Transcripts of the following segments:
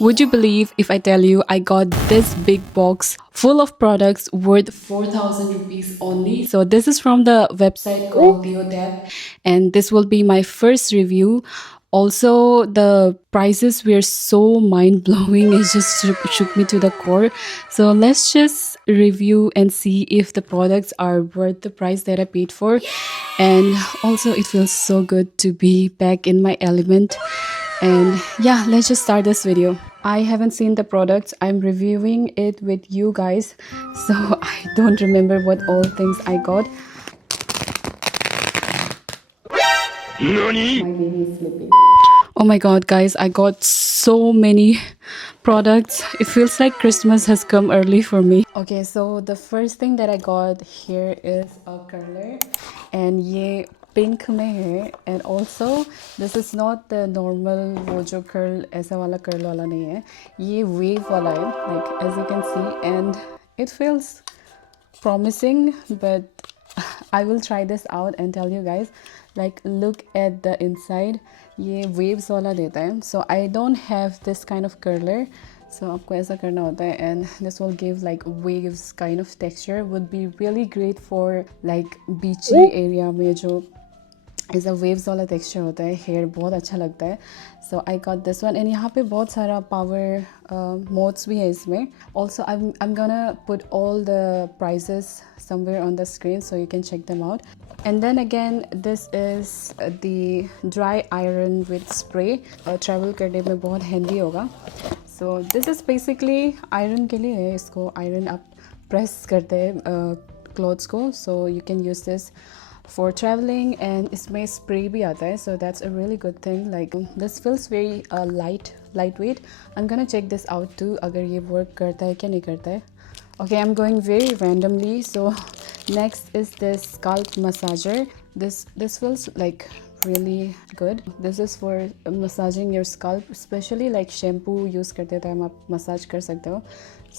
Would you believe if I tell you I got this big box full of products worth 4,000 rupees only? So, this is from the website called Deodab, and this will be my first review. Also, the prices were so mind blowing, it just shook me to the core. So, let's just review and see if the products are worth the price that I paid for. And also, it feels so good to be back in my element. And yeah, let's just start this video. I haven't seen the products. I'm reviewing it with you guys. So I don't remember what all things I got. My baby is sleeping. Oh my god, guys, I got so many products. It feels like Christmas has come early for me. Okay, so the first thing that I got here is a curler, and ye pink में है, and also this is not the normal वो जो curl ऐसा वाला curl वाला नहीं है, ये wave वाला है, like as you can see, and it feels promising, but I will try this out and tell you guys. Like, look at the inside. ये waves वाला देता है. So I don't have this kind of curler. So आपको ऐसा करना होता है, and this will give like waves kind of texture. Would be really great for like beachy area में जो ऐसा वेव्स वाला टेक्सचर होता है, हेयर बहुत अच्छा लगता है. So I got this one, and यहाँ पे बहुत सारा पावर मोड्स भी है इसमें. Also I am gonna put all the prices somewhere on the screen so you can check them out. And then again, this is the dry iron with spray. Travel करने में बहुत handy होगा. So this is basically iron के लिए है. इसको iron आप press करते हैं क्लॉथ्स को, सो you can use this for traveling. And इसमें spray भी आता है, so that's a really good thing. Like, this feels very lightweight. I'm gonna check this out too, अगर ये work करता है क्या नहीं करता है. Okay, I'm going very randomly. So next is this scalp massager. This feels like really good. This is for massaging your scalp, especially like shampoo use करते time आप massage कर सकते हो.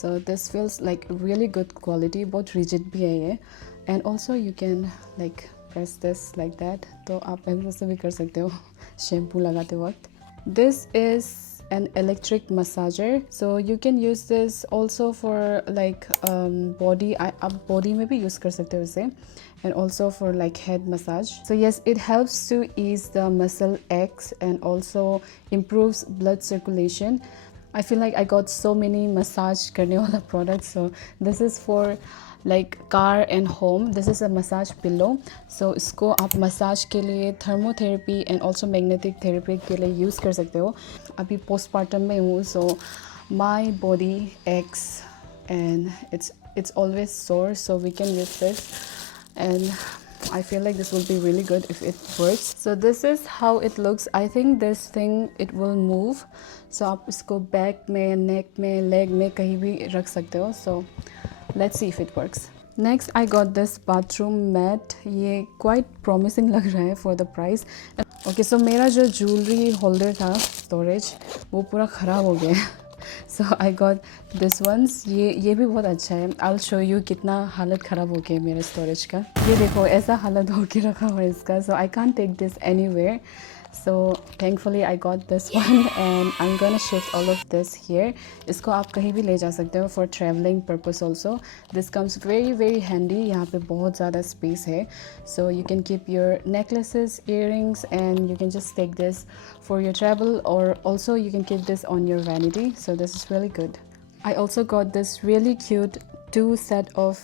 So this feels like really good quality. बहुत rigid भी है ये, and also you can like press this like that. तो आप ऐसे भी कर सकते हो shampoo लगाते वक्त. This is an electric massager, so you can use this also for like body. आप body में भी use कर सकते हो इसे, and also for like head massage. So yes, it helps to ease the muscle aches and also improves blood circulation. I feel like I got so many massage करने वाला products. So this is for like car and home. This is a massage pillow. So इसको आप massage के लिए thermotherapy and also magnetic therapy के लिए use कर सकते हो. अभी postpartum में हूँ, so my body aches and it's always sore, so we can use this, and I feel like this will be really good if it works. So this is how it looks. I think this thing, it will move. So आप इसको back में, neck में, leg में कहीं भी रख सकते हो. So let's see if it works. Next, I got this bathroom mat. ये quite promising लग रहा है for the price. Okay, so मेरा जो jewelry holder था storage, वो पूरा ख़राब हो गया है. So I got this ones. ये भी बहुत अच्छा है. I'll show you कितना हालत ख़राब हो गया है मेरे storage का. ये देखो ऐसा हालत हो के रखा हुआ है इसका. So I can't take this anywhere. So thankfully I got this one, and I'm gonna shift all of this here. इसको आप कहीं भी ले जा सकते हो for traveling purpose also. This comes very handy. यहाँ पे बहुत ज़्यादा space है, so you can keep your necklaces, earrings, and you can just take this for your travel, or also you can keep this on your vanity. So this is really good. I also got this really cute 2 set of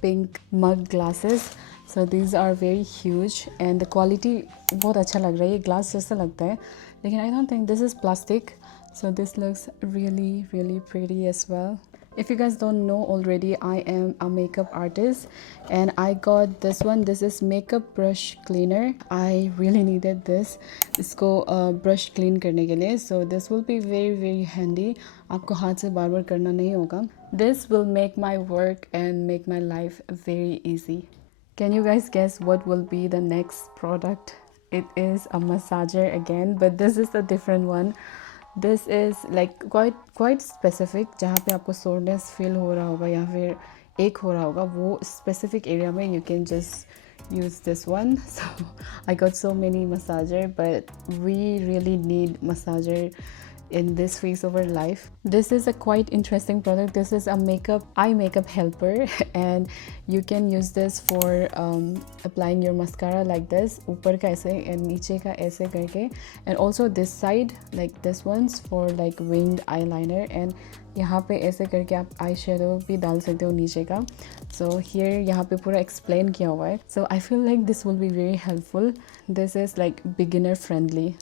pink mug glasses. So these are very huge, and the quality बहुत अच्छा लग रहा है. ये glass जैसा लगता है, लेकिन I don't think this is plastic. So this looks really pretty as well. If you guys don't know already, I am a makeup artist, and I got this one. This is makeup brush cleaner. I really needed this. इसको brush clean करने के लिए. So this will be very handy. आपको हाथ से बार बार करना नहीं होगा. This will make my work and make my life very easy. Can you guys guess what will be the next product? It is a massager again, but this is a different one. This is like quite specific. जहाँ पे आपको soreness feel हो रहा होगा या फिर एक हो रहा होगा, वो specific area में you can just use this one. So I got so many massager, but we really need massager in this phase of our life. This is a quite interesting product. This is a eye makeup helper and you can use this for applying your mascara like this, ऊपर का ऐसे and नीचे का ऐसे करके, and also this side like this one's for like winged eyeliner, and यहाँ पे ऐसे करके आप आई शेडो भी डाल सकते हो नीचे का. So here यहाँ पे पूरा explain किया हुआ है. So I feel like this will be very helpful. This is like beginner friendly.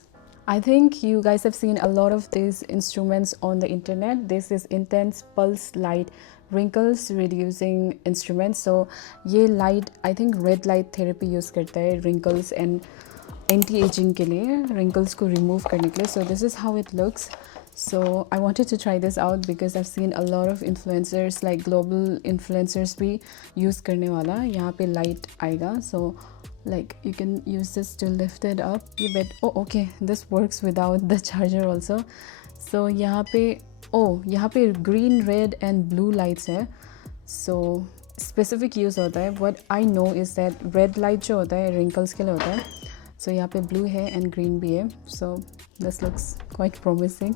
I think you guys have seen a lot of these instruments on the internet. This is intense pulse light wrinkles reducing instrument. So ये light I think red light therapy use करता है wrinkles and anti-aging के लिए, wrinkles को remove करने के लिए. So this is how it looks. So I wanted to try this out because I've seen a lot of influencers like global influencers भी use करने वाला. यहाँ पे light आएगा. So like you can use this to lift it up. ये bet oh okay this works without the charger also. So यहाँ पे green, red and blue lights है. So specific use होता है. What I know is that red light जो होता है wrinkles के लिए होता है. So यहाँ पे blue है and green भी है. So this looks quite promising.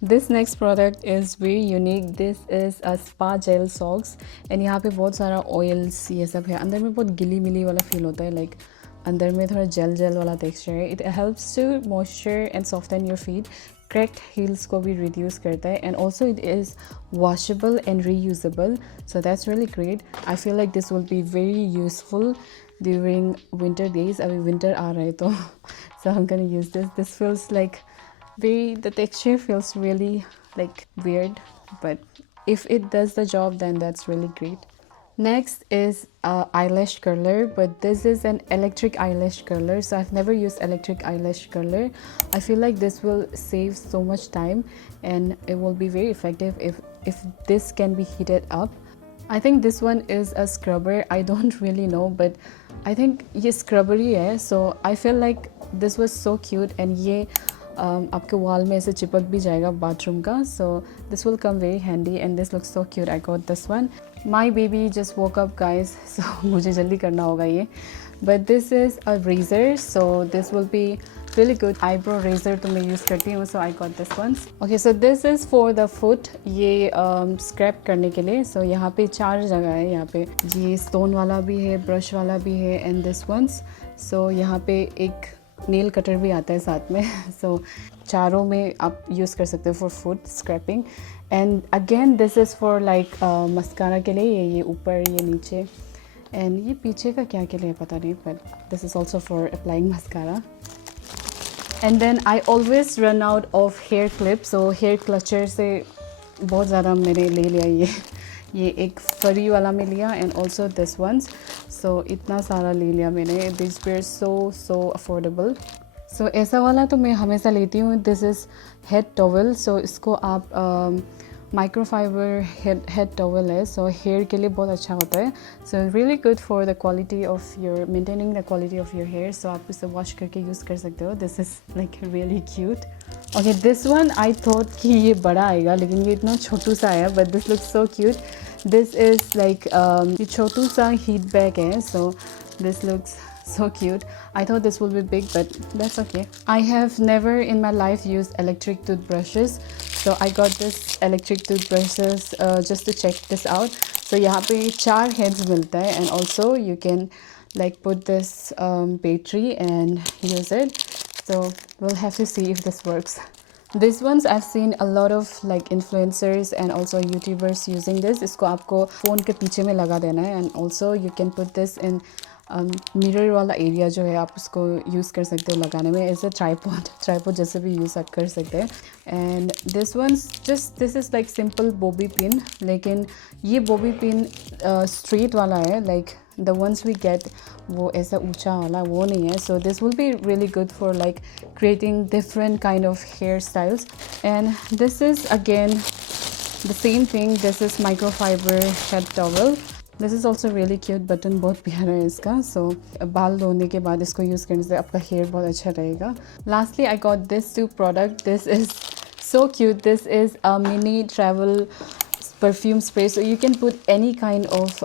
This next product is very unique. This is a spa gel socks and यहाँ पे बहुत सारा oils ये सब है. अंदर में बहुत गिली मिली वाला feel होता है, like अंदर में थोड़ा gel वाला texture है. It helps to moisture and soften your feet. Cracked heels को भी reduce करता है, and also it is washable and reusable. So that's really great. I feel like this will be very useful during winter days. अभी winter आ रहा है तो so I'm gonna use this. This feels like the texture feels really like weird, but if it does the job then that's really great. Next is eyelash curler, but this is an electric eyelash curler. So I've never used electric eyelash curler. I feel like this will save so much time and it will be very effective if this can be heated up. I think this one is a scrubber. I don't really know, but I think ये scrubber ही है. So I feel like this was so cute and ये आपके wall में ऐसे चिपक भी जाएगा bathroom का. So this will come very handy and this looks so cute. I got this one. My baby just woke up guys, so मुझे जल्दी करना होगा ये. But this is a razor, so this will be really good. Eyebrow razor तो मैं use करती हूँ, so I got this ones. Okay, so this is for the foot. ये scrap करने के लिए. So यहाँ पे 4 जगह है. यहाँ पे ये stone वाला भी है, brush वाला भी है and this ones. So यहाँ पे एक नेल कटर भी आता है साथ में. सो चारों में आप यूज़ कर सकते हो for foot scraping. And again this is for like mascara के लिए. ये ऊपर ये नीचे एंड ये पीछे का क्या के लिए पता नहीं, but this is also for applying mascara. And then I always run out of hair clip. So hair clutcher से बहुत ज़्यादा मैंने ले लिया. ये एक फरी वाला में लिया एंड ऑल्सो दिस वंस. सो इतना सारा ले लिया मैंने. This were so affordable. So ऐसा वाला तो मैं हमेशा लेती हूँ. This is head towel. So इसको आप माइक्रोफाइबर हेड टॉवल है. सो हेयर के लिए बहुत अच्छा होता है. So really good for the quality of your maintaining the quality of your hair. So आप इसे वॉश करके यूज़ कर सकते हो. This is like really cute. Okay this one I thought कि ये बड़ा आएगा लेकिन ये इतना छोटू सा आया. But this looks so cute. This is like ये छोटू सा heat bag है. So this looks so cute. I thought this will be big, but that's okay. I have never in my life used electric toothbrushes, so I got this electric toothbrushes just to check this out. So यहाँ पे 4 heads मिलता है and also you can like put this battery and use it. So we'll have to see if this works. These ones I've seen a lot of like influencers and also YouTubers using this. इसको आपको phone के पीछे में लगा देना है and also you can put this in mirror वाला area जो है आप उसको यूज़ कर सकते हो लगाने में. एज ए ट्राईपॉड जैसे भी यूज़ कर सकते हैं. And this ones just this is like simple bobby pin, लेकिन ये बॉबी पिन स्ट्रेट वाला है. Like the ones we get वो ऐसा ऊंचा वाला वो नहीं है. So this will be really good for like creating different kind of hair styles. And this is again the same thing. This is microfiber head towel. This is also really cute. Button बहुत प्यारा है इसका. सो बाल धोने के बाद इसको use करने से आपका हेयर बहुत अच्छा रहेगा. Lastly I got this 2 product. This is so cute. This is a mini travel perfume spray, so you can put any kind of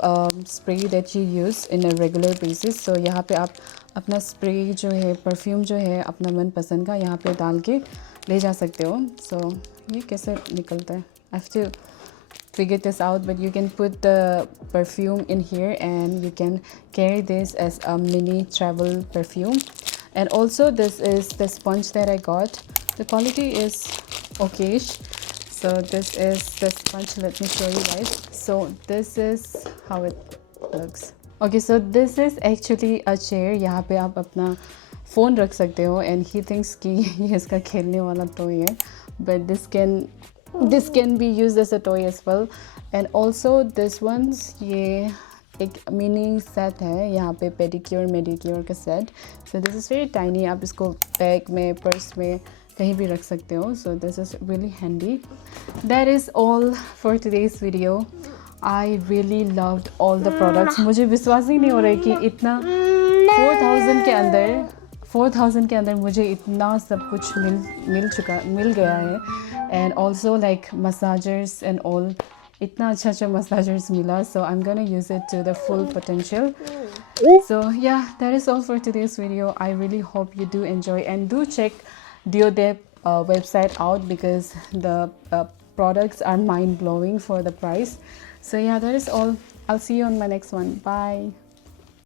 spray that you use in a regular basis. So यहाँ पे आप अपना spray जो है perfume जो है अपना मनपसंद का यहाँ पे डाल के ले जा सकते हो. So ये कैसे निकलता है? I have to figure this out, but you can put the perfume in here and you can carry this as a mini travel perfume. And also this is the sponge that I got. The quality is okayish. So this is the sponge. Let me show you guys. So this is how it looks. Okay, so this is actually a chair. यहाँ पे आप अपना phone रख सकते हो. And he thinks कि ये इसका खेलने वाला toy है. But this can be used as a toy as well. And also this one's ये एक मिनी सेट है. यहाँ पे पेडिक्योर मेडिक्योर का set. So this is very tiny. आप इसको बैग में, पर्स में कहीं भी रख सकते हो. So this is really handy. That is all for today's video. I really loved all the products. मुझे विश्वास ही नहीं हो रहा है कि इतना 4,000 के अंदर मुझे इतना सब कुछ मिल गया है. And also like massagers and all, इतना अच्छा massagers मिला. So I'm gonna use it to the full potential. So yeah, that is all for today's video. I really hope you do enjoy, and do check Deodep website out because the products are mind-blowing for the price. So yeah, that is all. I'll see you on my next one. Bye.